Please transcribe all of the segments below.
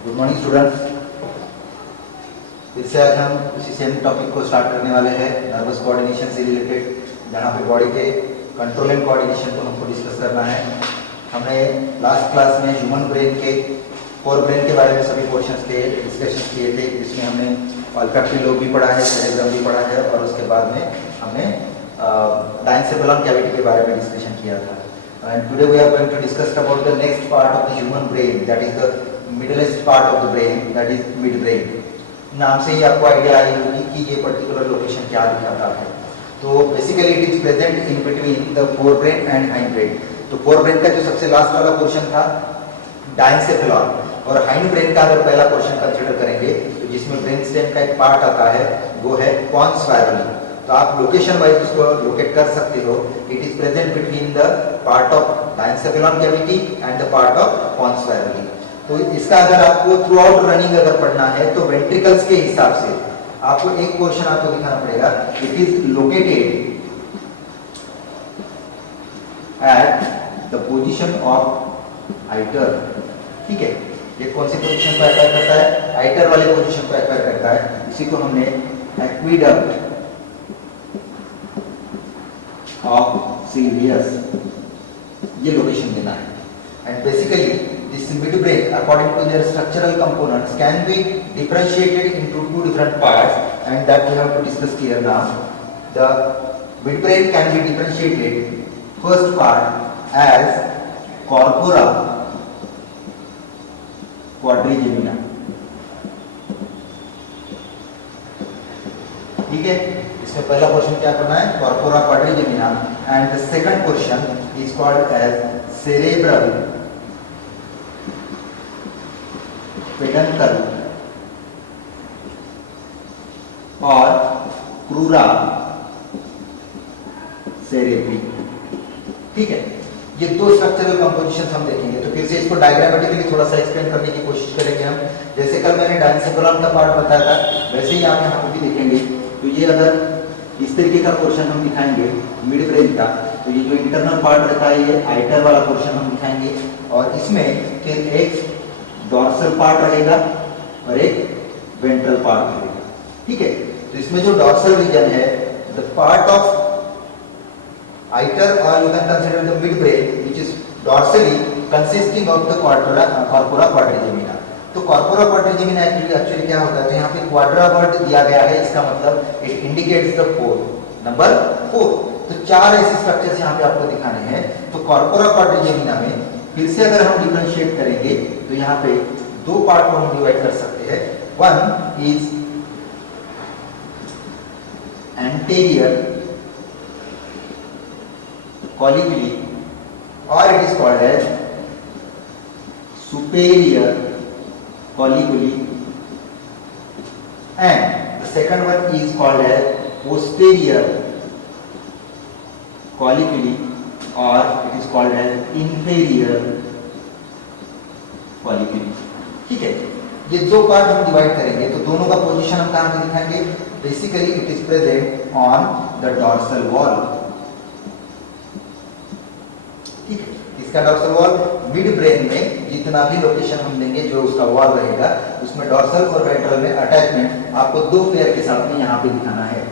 Good morning students. फिर से आज हम उसी सेम टॉपिक को स्टार्ट करने वाले हैं, नर्वस कोऑर्डिनेशन से रिलेटेड, जहाँ पे बॉडी के कंट्रोल एंड कोऑर्डिनेशन को हमको डिस्कस करना है। हमने लास्ट क्लास में ह्यूमन ब्रेन के फोर ब्रेन के बारे में सभी पोर्शंस के डिस्कशन किए थे, जिसमें हमने ऑल्फैक्टरी लोब भी पढ़ा है, सेरेब्रम भी पढ़ा है, और उसके बाद में हमने डायनसेफेलॉन कैविटी के बारे में डिस्कशन किया था। And today we are going to discuss about the next part of the human brain, that is the middlest part of the brain, that is midbrain. नाम से ही आपको आइडिया आई होगी कि ये पर्टिकुलर लोकेशन क्या दिखाता है। तो basically it is present in between the fore brain and hind brain. तो फोर ब्रेन का जो सबसे लास्ट वाला पोर्शन था डायनसेफेलॉन, और हाइंड ब्रेन का अगर पहला पोर्शन कंसीडर करेंगे तो जिसमें ब्रेन स्टेम का एक पार्ट आता है वो है पॉन्स वायरली। तो आप लोकेशन वाइज उसको लोकेट कर सकते हो। It is present between the part of diencephalon cavity and the part of pons वायरली। तो इसका अगर आपको थ्रू आउट रनिंग अगर पढ़ना है तो वेंट्रिकल्स के हिसाब से आपको एक पोर्शन आपको दिखाना पड़ेगा। It is located at the position of iter. ठीक है, ये कौन सी पोजीशन पर अटैक करता है? आइटर वाले पोजीशन पर अटैक करता है। इसी को हमने एक्विडक्ट ऑफ सीलियस ये लोकेशन देना है। And basically this midbrain according to their structural components can be differentiated into two different parts, and that we have to discuss here now. The midbrain can be differentiated first part as corpora quadrigemina। ठीक है, इसमें पहला portion क्या करना है? Corpora quadrigemina. And the second portion is called as cerebral peduncle और crura cerebri. ठीक है, ये दो स्ट्रक्चरल कंपोजिशन हम देखेंगे। तो फिर से इसको डायग्रामेटिकली थोड़ा सा एक्सप्लेन करने की कोशिश करेंगे हम। जैसे कल मैंने डायनसेफेलॉन का पार्ट बताया था, वैसे ही आप यहाँ पे भी देखेंगे। तो ये अगर इस तरीके का पोर्शन हम दिखाएंगे मिड ब्रेन का, तो ये जो इंटरनल पार्ट रहता है ये आइटर वाला पोर्शन हम दिखाएंगे, और इसमें फिर एक डॉर्सल पार्ट रहेगा और एक वेंट्रल पार्ट रहेगा। ठीक है, तो इसमें जो डॉर्सल रीजन है, द पार्ट ऑफ आइटर, और you can consider the mid brain which is dorsally consisting of the corpora quadrigemina. तो कॉर्पोरा क्वाड्रिजेमिना एक्चुअली क्या होता है? तो यहाँ पे क्वाड्रा वर्ड दिया गया है, इसका मतलब it indicates the four, number 4। तो चार ऐसे स्ट्रक्चर्स यहाँ पे आपको दिखाने हैं। तो कॉर्पोरा क्वाड्रिजेमिना में फिर से अगर हम डिफरेंशिएट करेंगे तो यहाँ पे दो पार्ट को हम डिवाइड कर सकते हैं। वन इज एंटीरियर कॉलिक्यूली, और it is called as superior colliculi, and the second one is called as posterior colliculi, or it is called as inferior colliculi। ठीक है, ये दो पार्ट हम डिवाइड करेंगे। तो दोनों का पोजीशन हम कहाँ पे दिखाएंगे? Basically it is present on the dorsal wall. ठीक है, इसका डॉर्सल वॉल मिड ब्रेन में जितना भी लोकेशन हम देंगे, जो उसका वॉल रहेगा, उसमें डॉर्सल और वेंट्रल में अटैचमेंट आपको दो पेयर के साथ में यहाँ पे दिखाना है।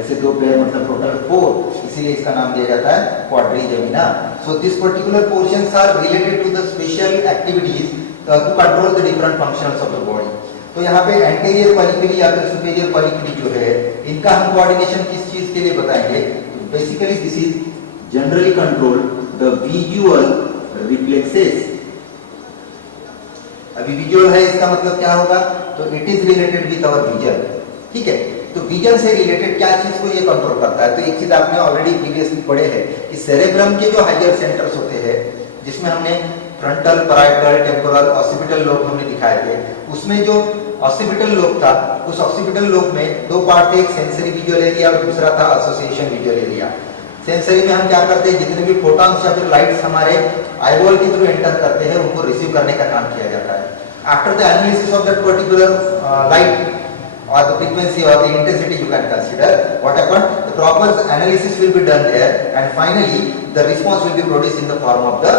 ऐसे दो पेयर मतलब टोटल 4, इसीलिए इसका नाम दिया जाता है quadrigemina. So this particular portions are related to the special activities to control the different functions of the body. तो यहाँ पे एंटीरियर कॉलिक्यूली या फिर सुपेरियर कॉलिक्यूली जो है, इनका हम कोऑर्डिनेशन किस चीज के लिए बताएंगे? Basically this is generally control the visual reflexes. अभी विजुअल है, इसका मतलब क्या होगा? तो it is related with our vision. ठीक है, तो विजन से रिलेटेड क्या चीज को ये कंट्रोल करता है? तो एक चीज आपने ऑलरेडी प्रीवियसली पढ़े हैं कि सेरेब्रम के जो हायर सेंटर्स होते हैं, जिसमें हमने frontal, parietal, temporal, occipital lobe हमने दिखाए थे, उसमें जो ऑक्सीपिटल लोब था, उस ऑक्सीपिटल लोब में दो पार्ट थे, एक सेंसरी विजुअल एरिया और दूसरा था एसोसिएशन विजुअल एरिया। सेंसरी में हम क्या करते हैं? जितने भी फोटॉन्स या फिर लाइट्स हमारे आईबॉल के थ्रू एंटर करते हैं, उनको रिसीव करने का काम किया जाता है। After the analysis of that particular light or the frequency or the intensity you can consider, what happened? The proper analysis will be done there, and finally the response will be produced in the form of the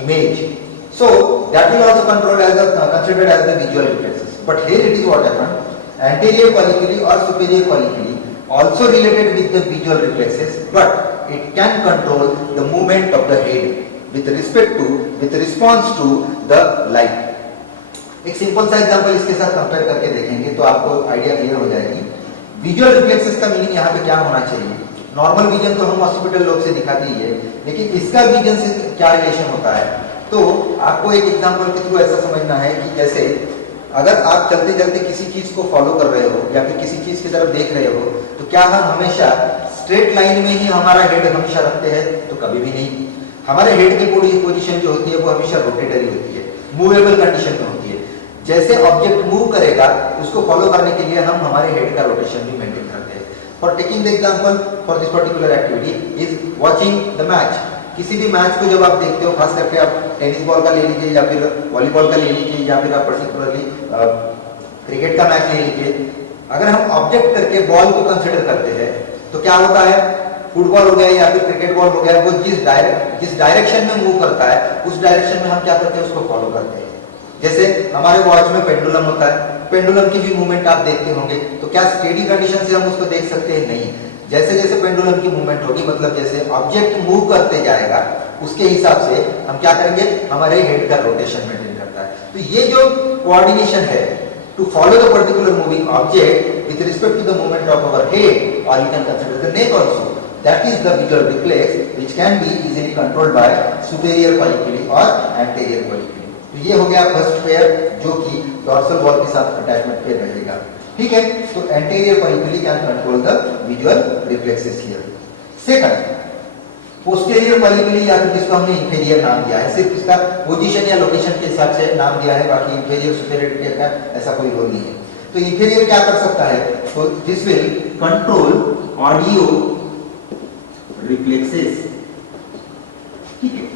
image. So that will also considered as the visual reflexes. But here it is what happened. Anterior colliculi or superior colliculi also related with the visual reflexes, but it can control the movement of the head with response to the light. एक simple सा example इसके साथ compare करके देखेंगे तो आपको idea clear हो जाएगी। विजुअल रिफ्लेक्सेस का मीनिंग यहाँ पे क्या होना चाहिए? नॉर्मल विजन तो हम हॉस्पिटल लोग से दिखाते ही है, लेकिन इसका विजन से क्या रिलेशन होता है? तो आपको एक एग्जांपल के थ्रू ऐसा समझना है कि जैसे अगर आप चलते चलते किसी चीज को फॉलो कर रहे हो या फिर किसी चीज की तरफ देख रहे हो, तो क्या हम हमेशा स्ट्रेट लाइन में ही हमारा हेड हमेशा रखते हैं? तो कभी भी नहीं। हमारे हेड की पोजीशन जो होती है वो हमेशा रोटेटरी होती है, मूवेबल कंडीशन में होती है। जैसे ऑब्जेक्ट मूव करेगा उसको फॉलो करने के लिए हम हमारे हेड का रोटेशन भी मेंटेन करते हैं। For taking the example for this particular activity is watching the match. किसी भी मैच को जब आप देखते हो, खास करके आप टेनिस बॉल का ले लीजिए या फिर वॉलीबॉल का ले लीजिए या फिर आप पर्टिकुलरली क्रिकेट का मैच ले लीजिए, अगर हम ऑब्जेक्ट करके बॉल को कंसिडर करते हैं तो क्या होता है? फुटबॉल हो गया या फिर क्रिकेट बॉल हो गया, वो जिस डायरेक्शन में मूव करता है उस डायरेक्शन में हम क्या करते हैं? उसको फॉलो करते हैं। जैसे हमारे वॉच में पेंडुलम होता है, पेंडुलम की भी मूवमेंट आप देखते होंगे, तो क्या स्टेडी कंडीशन से हम उसको देख सकते हैं? नहीं। जैसे जैसे पेंडुलम की मूवमेंट होगी, मतलब जैसे ऑब्जेक्ट मूव करते जाएगा उसके हिसाब से हम क्या करेंगे? हमारे हेड का रोटेशन मेंटेन करता है। तो ये जो कोऑर्डिनेशन है to follow the particular moving object with respect to the movement of our head, और you can consider the neck also, that is the visual reflex which can be easily controlled by superior colliculi और anterior कॉलिक्यूली। तो ये हो गया first pair जो कि dorsal wall के साथ अटैचमेंट पे रहेगा। ठीक है, तो anterior colliculi can control the visual reflexes here. Second, posterior colliculi या फिर जिसको हमने इंफीरियर नाम दिया है, सिर्फ इसका पोजीशन या लोकेशन के हिसाब से नाम दिया है, बाकी इंफीरियर सुपीरियर का ऐसा कोई रोल नहीं है। तो इंफीरियर क्या कर सकता है? तो this will control audio reflexes. ठीक है,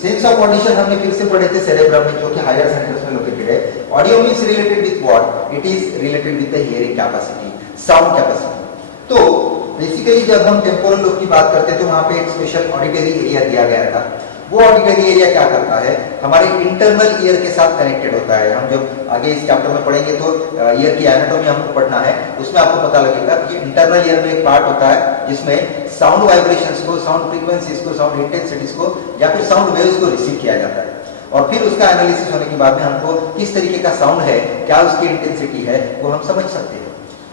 सेंस ऑफ ऑडिशन हमने फिर से पढ़े थे सेरेब्रम में, जो कि हायर सेंटर्स में लोकेटेड है। Audio means related with what? It is related with the hearing capacity, sound capacity. तो बेसिकली जब हम टेम्पोरल लोब की बात करते हैं तो वहां पे एक स्पेशल ऑडिटरी एरिया दिया गया था। वो ऑडिटरी एरिया क्या करता है? हमारे इंटरनल ईयर के साथ कनेक्टेड होता है। हम जब आगे इस चैप्टर में पढ़ेंगे तो ईयर की एनाटॉमी हमको पढ़ना है, उसमें आपको पता लगेगा कि इंटरनल ईयर में एक पार्ट होता है जिसमें साउंड वाइब्रेशंस को, साउंड फ्रीक्वेंसीज को, साउंड इंटेंसिटीज को या फिर साउंड वेव्स को रिसीव किया जाता है, और फिर उसका एनालिसिस होने के बाद में हमको किस तरीके का साउंड है, क्या उसकी इंटेंसिटी है, वो हम समझ सकते हैं।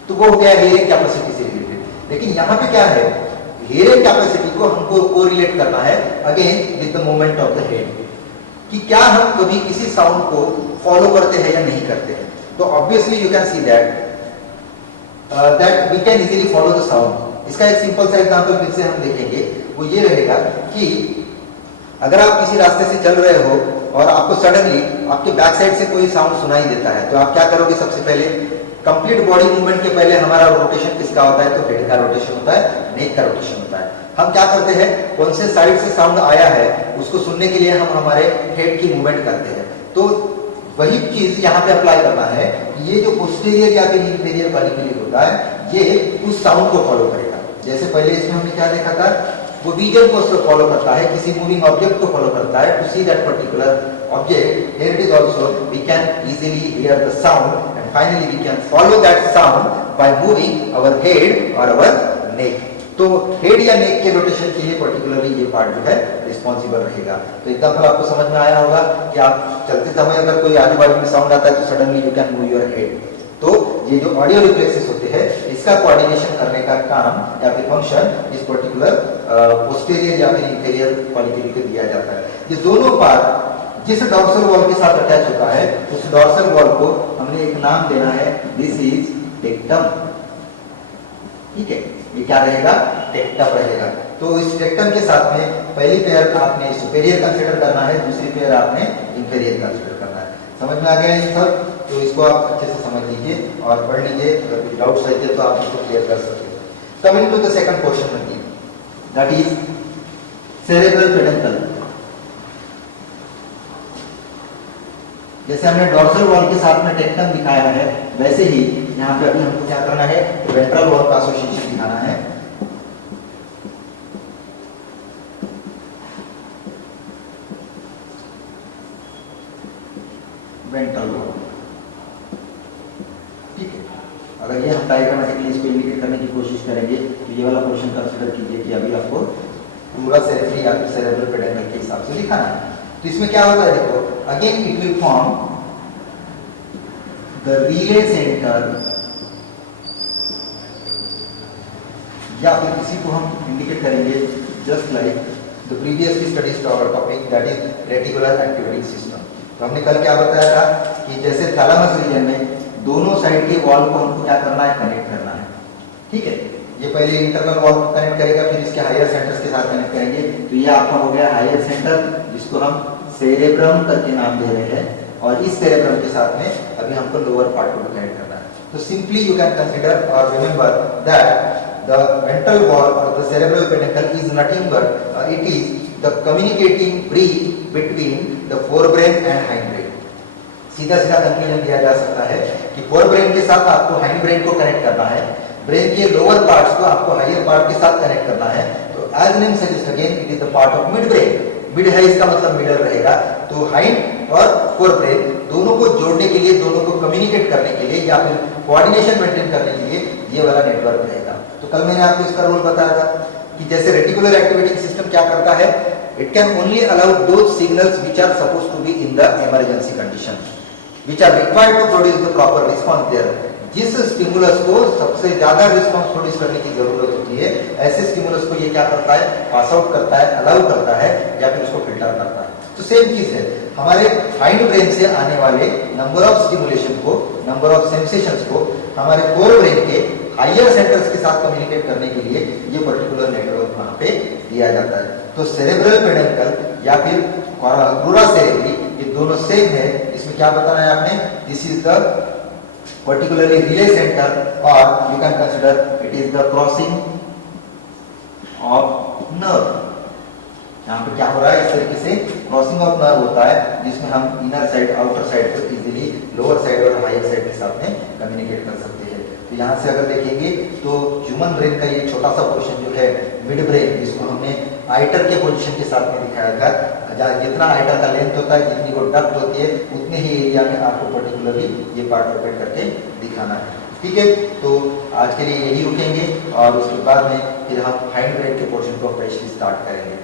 तो वो हो गया हियरिंग कैपेसिटी से रिलेटेड। लेकिन यहाँ पे क्या है? हियरिंग कैपेसिटी को हमको कोरिलेट करना है again with the movement of the head, कि क्या हम कभी किसी साउंड को फॉलो करते हैं या नहीं करते हैं। तो obviously you can see that we can easily follow the sound. इसका एक सिंपल सा एग्जांपल फिर से हम देखेंगे, वो ये रहेगा कि अगर आप किसी रास्ते से चल रहे हो और आपको सडनली आपके बैक साइड से कोई साउंड सुनाई देता है, तो आप क्या करोगे? सबसे पहले कंप्लीट बॉडी मूवमेंट के पहले हमारा रोटेशन किसका होता है? तो हेड का रोटेशन होता है, नेक का रोटेशन होता है। हम क्या करते हैं? कौन से साइड से साउंड आया है उसको सुनने के लिए हम हमारे हेड की मूवमेंट करते हैं। तो वही चीज यहाँ पे अप्लाई करना है। ये जो पोस्टीरियर या फिर इंफीरियर कॉलिक्यूली होता है, ये उस साउंड को फॉलो करेगा। जैसे पहले इसमें हमने क्या देखा था? वो विजन को फॉलो करता है, किसी मूविंग ऑब्जेक्ट को फॉलो करता है to see that particular object. Here it is also we can easily hear the sound and finally we can follow that sound by moving our head और our neck. तो head या नेक के rotation के लिए particularly ये part जो है responsible रहेगा। तो एग्जांपल आपको समझ में आया होगा कि आप चलते समय अगर कोई आजू बाजू में साउंड आता है तो suddenly you can move your head. तो ये जो ऑडियो रिफ्लेक्सेस होते हैं, इसका कोऑर्डिनेशन करने का काम या फिर फंक्शन इस पर्टिकुलर पोस्टीरियर या फिर इंफीरियर कॉलिक्यूली को दिया जाता है। ये दोनों पार्ट जिस डॉर्सल वॉल के साथ अटैच होता है, उस डॉर्सल वॉल को हमने एक नाम देना है, दिस इज टेक्टम। ठीक है, ये क्या रहेगा? टेक्टम रहेगा। तो इस टेक्टम के साथ में पहली पेयर आपने सुपेरियर कंसीडर करना है, दूसरी पेयर आपने इंफीरियर कंसीडर करना है। समझ में आ गया ये सब? तो इसको आप अच्छे से समझ लीजिए और पढ़ लीजिए। अगर कुछ डाउट्स रहते तो आप इसको क्लियर कर सकते हैं। Coming to the second question में, दैट इज सेरेब्रल पेडंकल। जैसे हमने डॉर्सल वॉल के साथ में टेक्टम दिखाया है, वैसे ही यहाँ पे अभी हमको क्या करना है? वेंट्रल वॉल का एसोसिएशन दिखाना है। Ventral lobe. ठीक है, अगर ये हम डायग्रामेटिकली इसको इंडिकेट करने की कोशिश करेंगे तो ये वाला पोर्शन कंसीडर कीजिए कि अभी आपको पूरा सेरेब्रल या सेरेब्रल पेडेंकल के हिसाब से दिखाना है। तो इसमें क्या होता है, देखो again it will form the relay centre, या फिर किसी को हम इंडिकेट करेंगे just like the previously studies topic that is reticular activating system. तो हमने कल क्या बताया था कि जैसे थैलेमस रीजन में दोनों साइड के वॉल को हमको क्या करना है, कनेक्ट करना है। ठीक है, ये पहले इंटरनल वॉल को कनेक्ट करेगा, फिर इसके हायर सेंटर्स के साथ कनेक्ट करेंगे। तो ये आपका हो गया हायर सेंटर, जिसको हम सेरेब्रम करके नाम दे रहे हैं, और इस सेरेब्रम के साथ में अभी हमको लोअर पार्ट को कनेक्ट करना है। तो सिंपली यू कैन कंसीडर और remember that the ventral wall or the cerebral peduncle is nothing but it is the communicating bridge between the forebrain and hindbrain। सीधा सीधा कंक्लूजन दिया जा सकता है कि फोरब्रेन के साथ आपको हाइंड ब्रेन को कनेक्ट करना है, ब्रेन के लोअर पार्ट्स को आपको हायर पार्ट के साथ कनेक्ट करना है। तो as name suggest again it is the part of mid brain. Mid है इसका मतलब मिडल रहेगा। तो हाइंड और फोरब्रेन दोनों को जोड़ने के लिए, दोनों को कम्युनिकेट करने के लिए या फिर कोऑर्डिनेशन मेंटेन करने के लिए ये वाला नेटवर्क रहेगा। तो कल मैंने आपको इसका रोल बताया था कि जैसे रेटिकुलर एक्टिवेटिंग सिस्टम क्या करता है, it can only allow those signals which are supposed to be in the emergency condition which are required to produce the proper response there। जिस स्टिमुलस को सबसे ज्यादा रिस्पांस प्रोड्यूस करने की जरूरत होती है, ऐसे स्टिमुलस को ये क्या करता है, पास आउट करता है, अलाउ करता है, या फिर उसको फिल्टर करता है। तो सेम चीज है, हमारे हाइंड ब्रेन से आने वाले नंबर ऑफ स्टिमुलेशन को, नंबर ऑफ सेंसेशंस को हमारे फोर ब्रेन के हायर सेंटर्स के साथ कम्युनिकेट करने के लिए ये पर्टिकुलर नेटवर्क वहां पे दिया जाता है। तो सेरेब्रल पेडेंकल या फिर क्रूरा सेरेब्री, ये दोनों सेम है। इसमें क्या बताना है आपने, this is the particularly relay centre, और you can consider it is the crossing of nerve. यहाँ पे क्या हो रहा है, इस तरीके से क्रॉसिंग ऑफ नर्व होता है, जिसमें हम इनर साइड आउटर साइड को इजीली लोअर साइड और हायर साइड के साथ में कम्युनिकेट कर सकते हैं। तो यहाँ से अगर देखेंगे तो ह्यूमन ब्रेन का ये छोटा सा पोर्शन जो है मिड ब्रेन, जिसको हमने आइटर के पोजीशन के साथ में दिखाया था, जितना आइटर का लेंथ होता है, जितनी वो डेप्थ होती है, उतने ही एरिया में आपको पर्टिकुलरली ये पार्ट रोटेट करके दिखाना है। ठीक है, तो आज के लिए यही रुकेंगे और उसके बाद में फिर हम हाइंड ब्रेन के पोर्शन को फ्रेशली स्टार्ट करेंगे।